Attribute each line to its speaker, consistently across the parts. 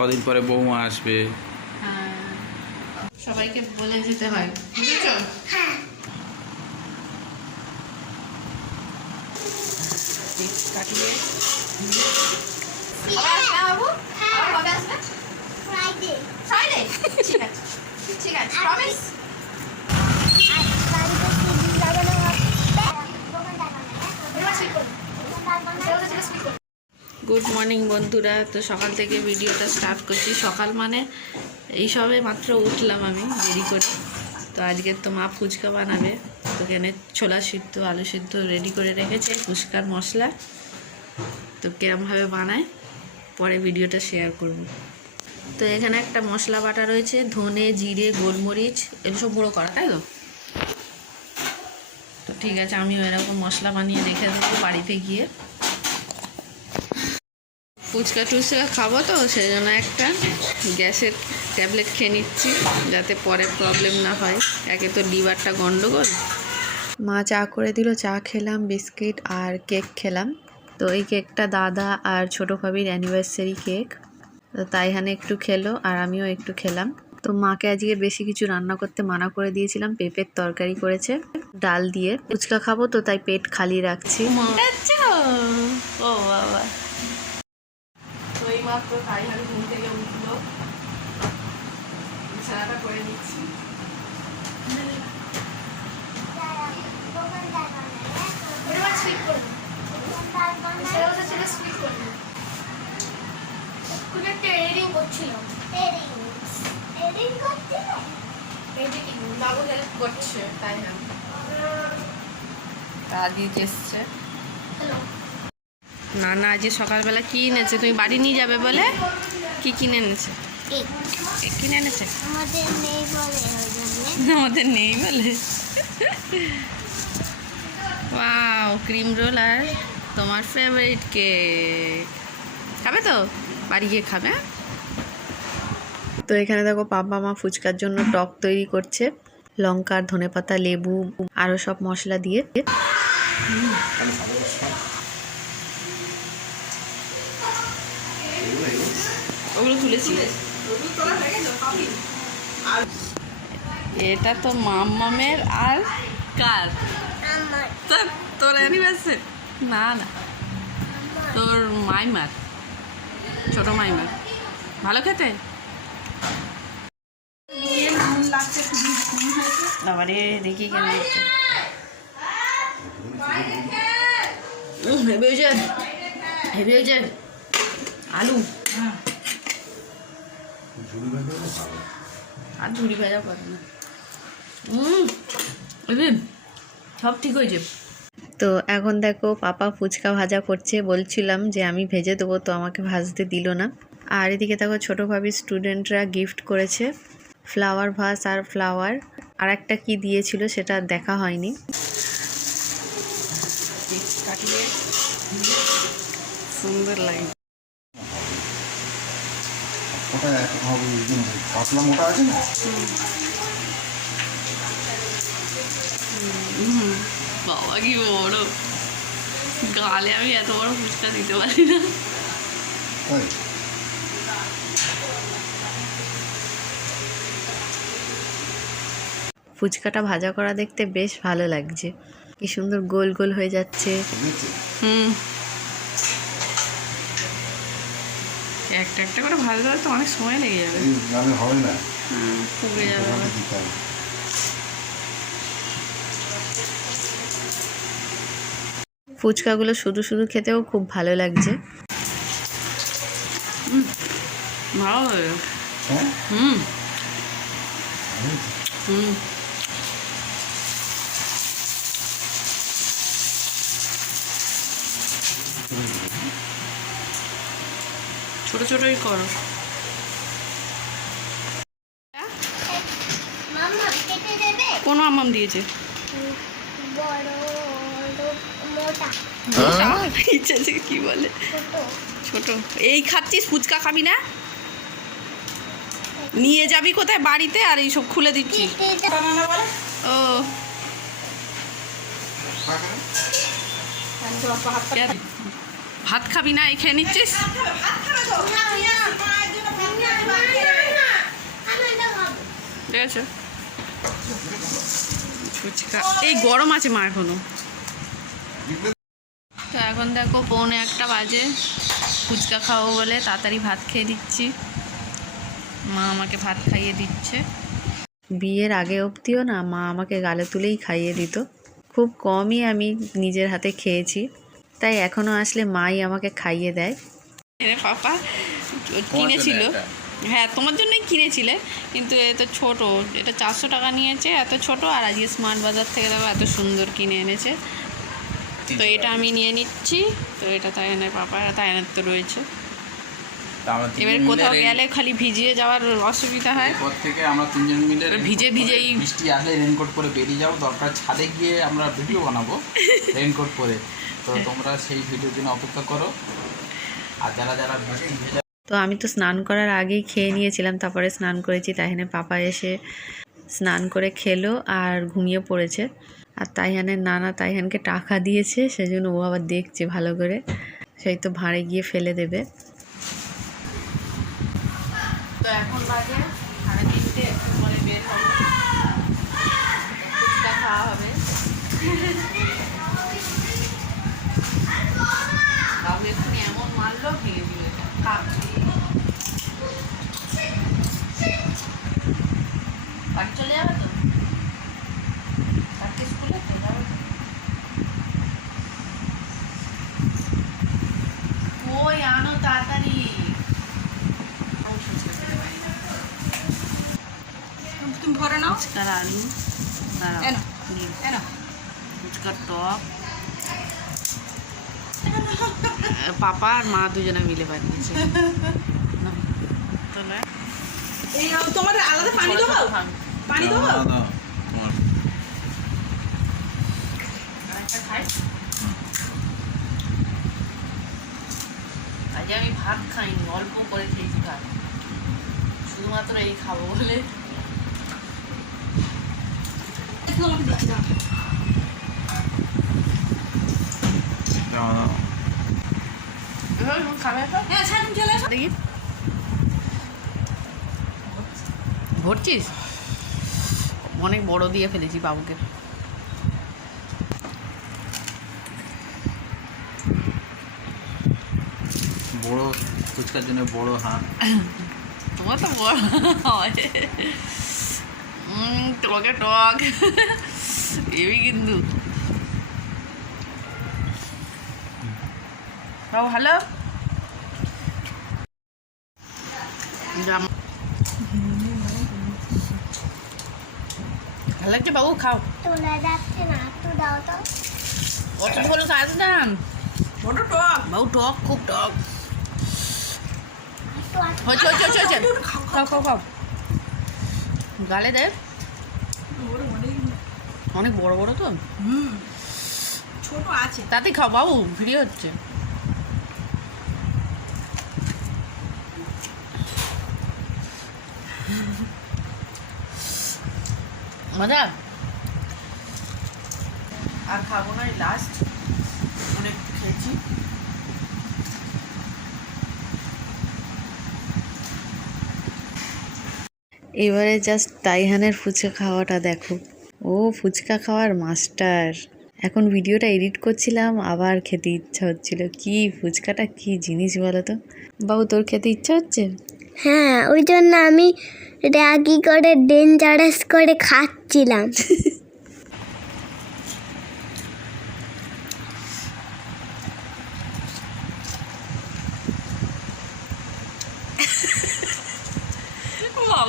Speaker 1: কদিন পরে বৌমা আসবে।
Speaker 2: হ্যাঁ। সবাইকে বলে যেতে হয়। বুঝেছ? কাটিয়ে। বাবু? কবে আসবে?
Speaker 3: ফ্রাইডে
Speaker 2: ফ্রাইডে ঠিক আছে। ঠিক আছে। প্রমিস
Speaker 3: আর বাড়িতে টিভি লাগানো হবে
Speaker 2: গুড মর্নিং বন্ধুরা। তো সকাল থেকে ভিডিওটা স্টার্ট করছি। সকাল মানে এই সবে মাত্র উঠলাম আমি দেরি করে। তো আজকে তো মা ফুচকা বানাবে। তো এখানে ছোলা সিদ্ধ, আলু সিদ্ধ রেডি করে রেখেছে, ফুচকার মশলা। তো কিরমভাবে বানায়, পরে ভিডিওটা শেয়ার করব। তো এখানে একটা মশলা বাটা রয়েছে, ধনে, জিরে, গোলমরিচ, এগুলো সব গুঁড়ো করা, তাই তো? তো ঠিক আছে, আমিও এরকম মশলা বানিয়ে রেখে দেবো বাড়িতে গিয়ে। ফুচকা টুচকা খাব তো সেই জন্য একটা গ্যাসের ট্যাবলেট খেয়ে নিচ্ছি যাতে পরে প্রবলেম না হয়। একে তো লিভারটা গন্ডগোল। মা চা করে দিল চা খেলাম বিস্কিট আর কেক খেলাম। তো এই কেকটা দাদা আর ছোটো ভাবির অ্যানিভার্সারি কেক। তো তাইহানে একটু খেলো আর আমিও একটু খেলাম। তো মাকে আজকে বেশি কিছু রান্না করতে মানা করে দিয়েছিলাম পেঁপের তরকারি করেছে ডাল দিয়ে। ফুচকা খাব তো তাই পেট খালি রাখছি। ও বাবা। তো তাই মাত্র তাইহান ঘুম থেকে উঠল। বিছানাটা করে দিচ্ছি বাবু হেল্প করছে তাইহান রাজিজ এসছে না না আজকে সকালবেলা কি এনেছে? তুমি বাড়ি নিয়ে যাবে বলে? কি কিনে এনেছে? কেক। কিনে এনেছে?
Speaker 3: আমাদের নেই বলে ওই জন্য
Speaker 2: আমাদের নেই বলে। ওয়াও ক্রিম রোল আর তোমার ফেভারিট কেক খাবে তো? বাড়ি গিয়ে খাবে হ্যাঁ? তো এখানে দেখো পাপা মা ফুচকার জন্য টক তৈরি করছে। লঙ্কা ধনেপাতা লেবু আরও সব মশলা দিয়ে। ওগুলো তুলেছি। এটা তো মাম্মামের আর কার? তোর অ্যানিভার্সারি না না। তোর মাইমার, ছোট মাইমার। ভালো খেতে? বাবারে, দেখি কেন হেভি হয়েছে। হেভি হয়েছে। আলু। আর ঝুড়ি না। হুম সব ঠিক হয়েছে। তো এখন দেখো পাপা ফুচকা ভাজা করছে বলছিলাম যে আমি ভেজে দেবো তো আমাকে ভাজতে দিল না। আর এদিকে দেখো ছোটো ভাবি স্টুডেন্টরা গিফট করেছে ফ্লাওয়ার ভাস আর ফ্লাওয়ার আর একটা কি দিয়েছিল সেটা দেখা হয়নি। সুন্দর লাগে
Speaker 4: ওটা হবে পাতলা মোটা আছে না?
Speaker 2: বাবা কি বড়। গালে আমি এত বড় ফুচকা দিতে পারি না। ফুচকাটা ভাজা করা দেখতে বেশ ভালো লাগছে। কি সুন্দর গোল গোল হয়ে যাচ্ছে। হুম। একটা একটা করে ভাজতে ভাজতে অনেক সময় লেগে যাবে।
Speaker 4: গ্রামে হবে না।
Speaker 2: হুম, পুড়ে যাবে। ফুচকাগুলো শুধু শুধু খেতেও খুব ভালো লাগছে। ভালো
Speaker 4: হ্যাঁ?
Speaker 2: হুম। হুম। ছোট ছোটই করো। কোন আমাম দিয়েছে?
Speaker 3: বড় মোটা।
Speaker 2: ইচ্ছা আছে কি বলে?
Speaker 3: ছোট।
Speaker 2: এই খাচ্ছিস? ফুচকা খাবি না? নিয়ে যাবি কোথায়? বাড়িতে আর এইসব খুলে দিচ্ছি।
Speaker 3: কেটে দাও
Speaker 2: ও। ভাত খাবি না, এই খেয়ে নিচ্ছিস? ঠিক আছে। এই গরম আছে মা এখনও। তো এখন দেখো পৌনে একটা বাজে। ফুচকা খাব বলে তাড়াতাড়ি ভাত খেয়ে দিচ্ছি মা আমাকে ভাত খাইয়ে দিচ্ছে। বিয়ের আগে অবধিও না, মা আমাকে গালে তুলেই খাইয়ে দিত। খুব কমই আমি নিজের হাতে খেয়েছি। তাই এখনও আসলে মাই আমাকে খাইয়ে দেয়। পাপা কিনেছিল। হ্যাঁ তোমার জন্যই কিনেছিলে কিন্তু এ তো ছোটো। এটা চারশো টাকা নিয়েছে এত ছোট আর আজকে স্মার্ট বাজার থেকে দেখো এত সুন্দর কিনে এনেছে। তো এটা আমি নিয়ে নিচ্ছি তো এটা তাই পাপা তাই তো রয়েছে। এবার কোথাও গেলে খালি ভিজিয়ে যাওয়ার অসুবিধা হয়।
Speaker 1: এরপর থেকে আমরা তিনজন মিলে
Speaker 2: ভিজে ভিজেই-
Speaker 1: বৃষ্টি আসলে রেনকোট পরে বেরিয়ে যাব। দরকার ছাদে গিয়ে আমরা ভিডিও বানাবো রেনকোট পরে। তো তোমরা সেই ভিডিওর জন্য অপেক্ষা করো। আর যারা যারা
Speaker 2: তো আমি তো স্নান করার আগেই খেয়ে নিয়েছিলাম তারপরে স্নান করেছি তাইহানে পাপা এসে স্নান করে খেলো আর ঘুমিয়ে পড়েছে। আর তাইহানের নানা তাইহানকে টাকা দিয়েছে সেজন্য ও আবার দেখছে ভালো করে। সেই তো ভাঁড়ে গিয়ে ফেলে দেবে। তো এখন বাজে সাড়ে তিনটে, একটু পরে বের হবে। ফুচকা খাওয়া হবে। বাবু এক্ষুনি এমন মারলো, ভেঙে দিল বাড়ি চলে যাবে তো কালকে স্কুলে তো যাবে তো? ওই আনো তাড়াতাড়ি আমি ফুচকা খেতে পারি না।
Speaker 5: তুমি ভরে নাও
Speaker 2: ফুচকার আলু ফুচকার টক পাপা আর মা দুজনে মিলে বানিয়েছে
Speaker 5: তোমার আলাদা পানি দেবো পানি
Speaker 2: আমি ভাত খাইনি অল্প করে খেয়েছি ভাত শুধুমাত্র এই খাব বলে
Speaker 5: দাও।
Speaker 2: ভরছিস? অনেক বড় দিয়ে ফেলেছি বাবুকে।
Speaker 1: বড় ফুচকার জন্য বড় হাঁ
Speaker 2: তোমার তো বড় হয়। টকে টক এবি কিন্তু বাবু ভালো জাম- ভালো লাগছে বাবু খাও
Speaker 3: তোলা যাচ্ছে না একটু দাও তো
Speaker 2: অত বলো খাস না
Speaker 5: বড় টক
Speaker 2: বাবু টক খুব টক
Speaker 3: একটু আছে।
Speaker 2: হচ্ছে হচ্ছে হচ্ছে হচ্ছে খাও খাও খাও গালে দে
Speaker 5: বড় অনেক
Speaker 2: অনেক বড় বড় তো?
Speaker 5: হুম। ছোট আছে।
Speaker 2: তাতে খাও বাবু ভিডিও হচ্ছে। মজা? আর খাব না লাস্ট অনেক খেয়েছি। এবারে জাস্ট তাইহানের ফুচকা খাওয়াটা দেখো। ও ফুচকা খাওয়ার মাস্টার। এখন ভিডিওটা এডিট করছিলাম আবার খেতে ইচ্ছা হচ্ছিল। কি ফুচকাটা কি জিনিস বলো তো? বাবু তোর খেতে ইচ্ছা হচ্ছে?
Speaker 3: হ্যাঁ ওই জন্য আমি রাগি করে ডেঞ্জারাস করে খাচ্ছিলাম।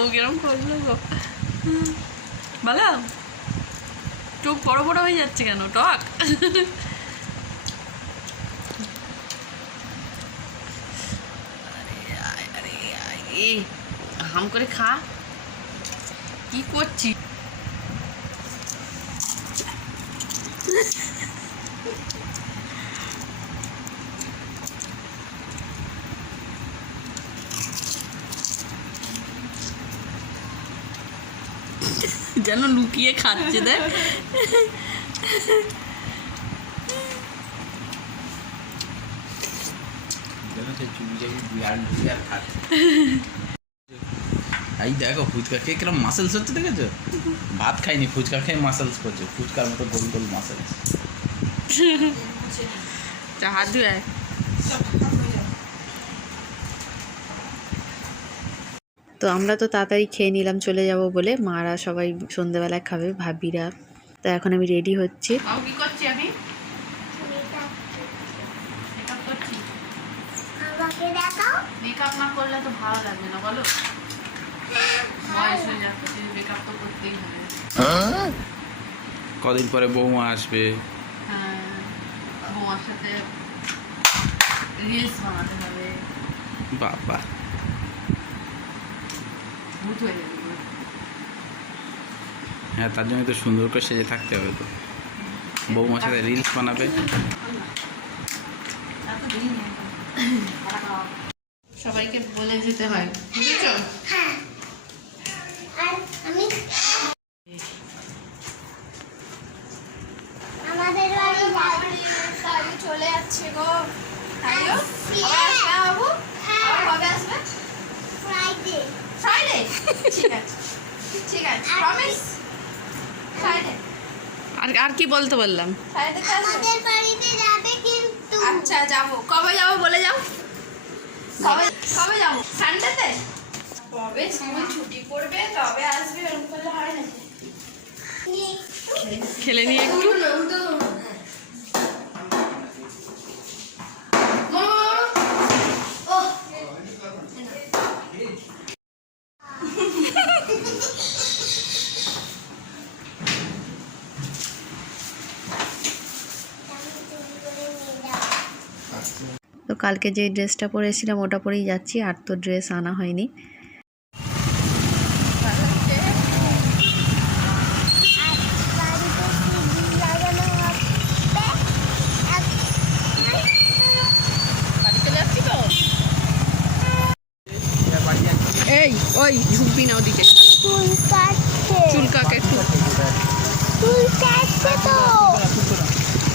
Speaker 2: বাবু, কিরম করল গো? ভালো চোখ বড় বড় হয়ে যাচ্ছে কেন? টক। হাম করে খা। কি করছিস? যেন লুকিয়ে খাচ্ছে দেখ।
Speaker 1: এই দেখো ফুচকা খেয়ে কিরম মাসেলস হচ্ছে দেখেছ? ভাত খাইনি ফুচকা খেয়ে মাসেলস করছে। ফুচকার মতো গোল গোল মাসেলস
Speaker 2: যা হাত ধুয়ে তো আমরা তো তাড়াতাড়ি খেয়ে নিলাম চলে যাব বলে। মারা সবাই সন্ধেবেলায় খাবে ভাবিরা। তো এখন আমি রেডি হচ্ছি। কি করছি আমি? মেকআপ করছি।
Speaker 3: আমাকে দেখাও।
Speaker 2: মেকআপ না করলে তো ভালো লাগবে না বলো। বয়স হয়ে
Speaker 1: কদিন পরে বৌমা আসবে।
Speaker 2: হ্যাঁ বৌমার সাথে রিলস বানাতে হবে।
Speaker 1: বাবা।
Speaker 2: ভূত হয়ে যাবে
Speaker 1: হ্যাঁ তার জন্য তো সুন্দর করে সেজে থাকতে হবে তো। বৌমার সাথে রিলস বানাবে।
Speaker 2: সবাইকে বলে যেতে হয়। বুঝেছ?
Speaker 3: হ্যাঁ। আমাদের বাড়ি
Speaker 5: চলে যাচ্ছে গো। তাইও
Speaker 3: হ্যাঁ
Speaker 5: বাবু কবে আসবে
Speaker 3: ফ্রাইডে
Speaker 5: ফ্রাইডে ঠিক আছে ঠিক আছে প্রমিস
Speaker 2: আর আর কি বলতে বললাম?
Speaker 3: আমাদের বাড়িতে যাবে কিন্তু
Speaker 5: আচ্ছা যাব। কবে যাব বলে যাও? কবে কবে যাব? সানডেতে কবে? স্কুল ছুটি পড়বে তবে আসবে? এরকম করলে হয় না
Speaker 2: খেলে নিয়ে একটু তো কালকে যে ড্রেসটা পরেছিলাম ওটা পরেই যাচ্ছি। আর তো ড্রেস আনা হয়নি এই ওই ঝুঁকবি না ওদিকে
Speaker 3: চুল কাটছে
Speaker 2: চুলকাকে একটু
Speaker 3: চুল কাটছে তো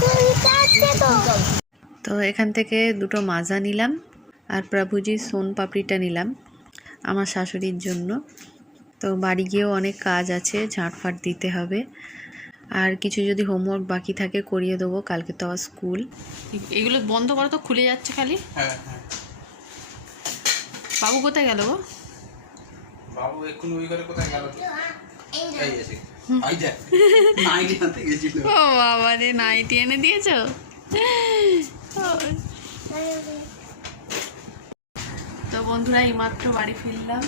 Speaker 3: চুল কাটছে তো
Speaker 2: তো এখান থেকে দুটো মাজা নিলাম আর প্রভুজি সোন পাপড়িটা নিলাম আমার শাশুড়ির জন্য। তো বাড়ি গিয়েও অনেক কাজ আছে ঝাঁটফাট দিতে হবে। আর কিছু যদি হোমওয়ার্ক বাকি থাকে করিয়ে দেবো কালকে তো আবার স্কুল। এগুলো বন্ধ করো তো খুলে যাচ্ছে খালি।
Speaker 1: হ্যাঁ হ্যাঁ।
Speaker 2: বাবু কোথায় গেল গো?
Speaker 1: বাবু এক্ষুনি ওই ঘরে কোথায় গেল?
Speaker 2: ও বাবা রে নাইটি এনে দিয়েছ? তো বন্ধুরা, এইমাত্র বাড়ি ফিরলাম।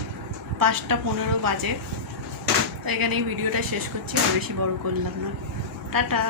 Speaker 2: পাঁচটা পনেরো বাজে। তো এখানে এই ভিডিওটা শেষ করছি, আর বেশি বড় করলাম না। টাটা।